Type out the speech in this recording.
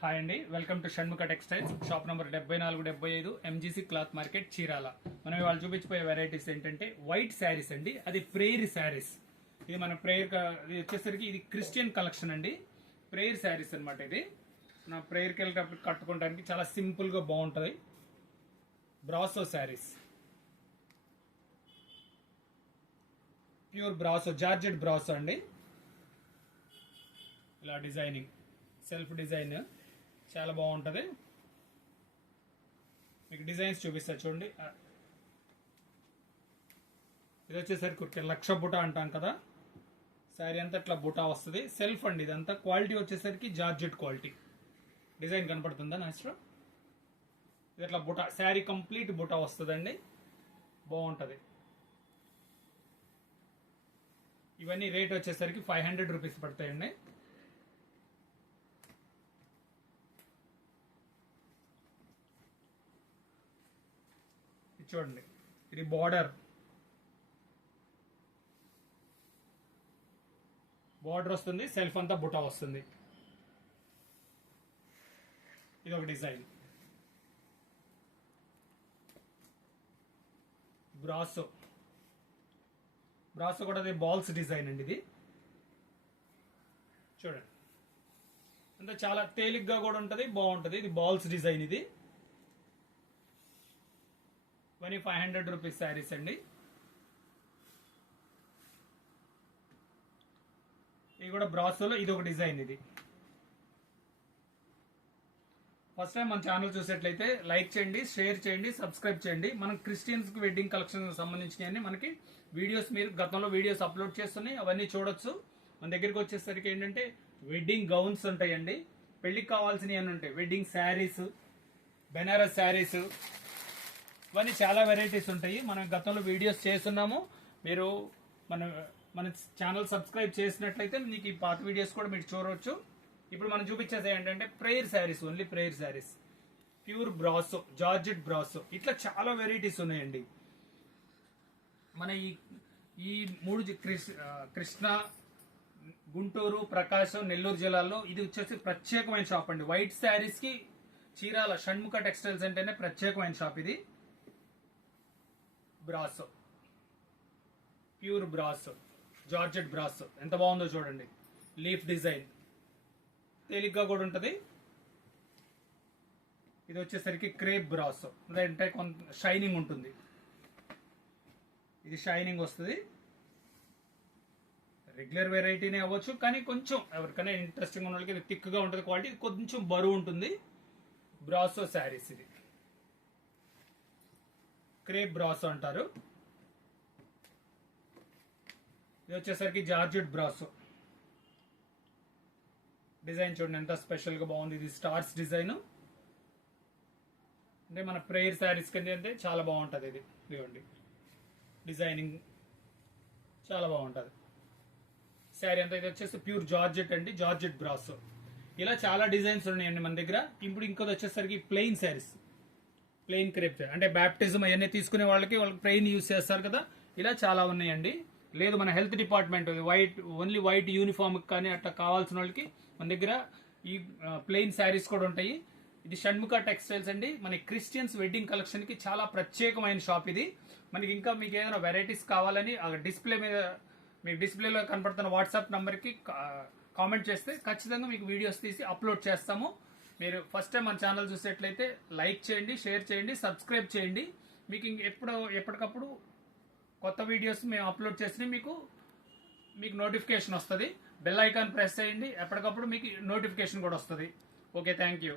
Hi అండి, welcome to Shanmukha textiles. Shop number 7475 MGC cloth market, Chirala. మనం ఇవాళ చూపించిపోయే వెరైటీస్ ఏంటంటే వైట్ శారీస్ అండి. అది ప్రేయర్ శారీస్. ఇది మన ప్రేయర్ వచ్చేసరికి ఇది క్రిస్టియన్ కలెక్షన్ అండి. ప్రేయర్ శారీస్ అనమాట. ఇది నా ప్రేయర్కి వెళ్ళేటప్పుడు కట్టుకోవడానికి చాలా సింపుల్ గా బాగుంటుంది. Brasso saris, pure brasso, georgette brasso అండి. ఇలా డిజైనింగ్, సెల్ఫ్ డిజైన్ చాలా బాగుంటుంది. మీకు డిజైన్స్ చూపిస్తా చూడండి. ఇది వచ్చేసరికి లక్ష బుటా అంటాం కదా, శారీ అంతా ఇట్లా బుటా వస్తుంది. సెల్ఫ్ అండి ఇదంతా. క్వాలిటీ వచ్చేసరికి జార్జెట్ క్వాలిటీ. డిజైన్ కనపడుతుందా నెక్స్ట్? ఇది ఇట్లా బుటా, శారీ కంప్లీట్ బుటా వస్తుందండి. బాగుంటుంది. ఇవన్నీ రేట్ వచ్చేసరికి 500 రూపీస్ పడతాయండి. చూడండి, ఇది బార్డర్ వస్తుంది. సెల్ఫ్ అంతా బుటా వస్తుంది. ఇది ఒక డిజైన్. బ్రాసో కూడా అది బాల్స్ డిజైన్ అండి. ఇది చూడండి, అంతా చాలా తేలిగ్గా కూడా ఉంటుంది, బాగుంటుంది. ఇది బాల్స్ డిజైన్. ఇది 500 రూపీస్ శారీస్ అండి. ఇది కూడా బ్రాసోలో ఇది ఒక డిజైన్. ఇది ఫస్ట్ టైం మన ఛానల్ చూసేట్లయితే లైక్ చేయండి, షేర్ చేయండి, సబ్స్క్రైబ్ చేయండి. మనం క్రిస్టియన్స్ కి వెడ్డింగ్ కలెక్షన్ సంబంధించినవి మనకి వీడియోస్, మీరు గతంలో వీడియోస్ అప్లోడ్ చేస్తున్నాయి, అవన్నీ చూడొచ్చు. మన దగ్గరికి వచ్చేసరికి ఏంటంటే వెడ్డింగ్ గౌన్స్ ఉంటాయండి, పెళ్లికి కావాల్సినవి అని ఉంటాయి. వెడ్డింగ్ శారీస్, బెనారస్ శారీస్, ఇవన్నీ చాలా వెరైటీస్ ఉంటాయి. మనం గతంలో వీడియోస్ చేస్తున్నాము. మీరు మన ఛానల్ సబ్స్క్రైబ్ చేసినట్లయితే మీకు ఈ పాత వీడియోస్ కూడా మీరు చూడవచ్చు. ఇప్పుడు మనం చూపించేది ఏంటంటే prayer saris, only prayer saris, pure brasso, georgette brasso, ఇట్లా చాలా వెరైటీస్ ఉన్నాయండి. మన ఈ మూడు కృష్ణా, గుంటూరు, ప్రకాశం, నెల్లూరు జిల్లాల్లో ఇది వచ్చేసి ప్రత్యేకమైన షాప్ అండి. వైట్ శారీస్ కి చీరాల షణ్ముఖ టెక్స్టైల్స్ అంటేనే ప్రత్యేకమైన షాప్. ఇది brasso, pure brasso, georgette brasso ఎంత బాగుందో చూడండి. లీఫ్ డిజైన్, తేలిగ్గా కూడా ఉంటుంది. ఇది వచ్చేసరికి క్రేప్ బ్రాసో, అంటే కొంత షైనింగ్ ఉంటుంది. ఇది షైనింగ్ వస్తుంది. రెగ్యులర్ వెరైటీనే అవ్వచ్చు, కానీ కొంచెం ఎవరికైనా ఇంట్రెస్టింగ్ ఉన్న వాళ్ళకి ఇది థిక్గా ఉంటుంది. క్వాలిటీ కొంచెం బరువు ఉంటుంది. బ్రాసో శారీస్, ఇది క్రేప్ బ్రాసో అంటారు. ఇది వచ్చేసరికి జార్జెట్ బ్రాసో. డిజైన్ చూడండి ఎంత స్పెషల్ గా బాగుంది. ఇది స్టార్స్ డిజైన్. అంటే మన ప్రేయర్ శారీస్ కింద అంటే చాలా బాగుంటుంది. ఇది ఇదిగోండి, డిజైనింగ్ చాలా బాగుంటుంది. శారీ అంతా ఇది వచ్చేసి ప్యూర్ జార్జెట్ అండి, జార్జెట్ బ్రాసో. ఇలా చాలా డిజైన్స్ ఉన్నాయండి మన దగ్గర. ఇప్పుడు ఇంకోటి వచ్చేసరికి ప్లెయిన్ శారీస్, ప్లెయిన్ క్రేప్, అంటే బ్యాప్టిజం అవన్నీ తీసుకునే వాళ్ళకి ప్లెయిన్ యూజ్ చేస్తారు కదా, ఇలా చాలా ఉన్నాయండి. లేదు మన health department only white uniform కానీ అట్లా కావాల్సిన వాళ్ళకి మన దగ్గర ఈ ప్లెయిన్ శారీస్ కూడా ఉంటాయి. ఇది షణ్ముఖ టెక్స్టైల్స్ అండి. మన క్రిస్టియన్స్ వెడ్డింగ్ కలెక్షన్ కి చాలా ప్రత్యేకమైన షాప్ ఇది. మనకి ఇంకా మీకు ఏదైనా వెరైటీస్ కావాలని డిస్ప్లే మీద, మీకు డిస్ప్లేలో కనపడుతున్న వాట్సాప్ నంబర్ కి కామెంట్ చేస్తే ఖచ్చితంగా మీకు వీడియోస్ తీసి అప్లోడ్ చేస్తాము. మీరు ఫస్ట్ టైం మన ఛానల్ చూసేట్లయితే లైక్ చేయండి, షేర్ చేయండి, సబ్స్క్రైబ్ చేయండి. మీకు ఎప్పటికప్పుడు కొత్త వీడియోస్ మేము అప్లోడ్ చేసి మీకు నోటిఫికేషన్ వస్తుంది. బెల్ ఐకాన్ ప్రెస్ చేయండి, ఎప్పటికప్పుడు మీకు నోటిఫికేషన్ కూడా వస్తుంది. Okay, thank you.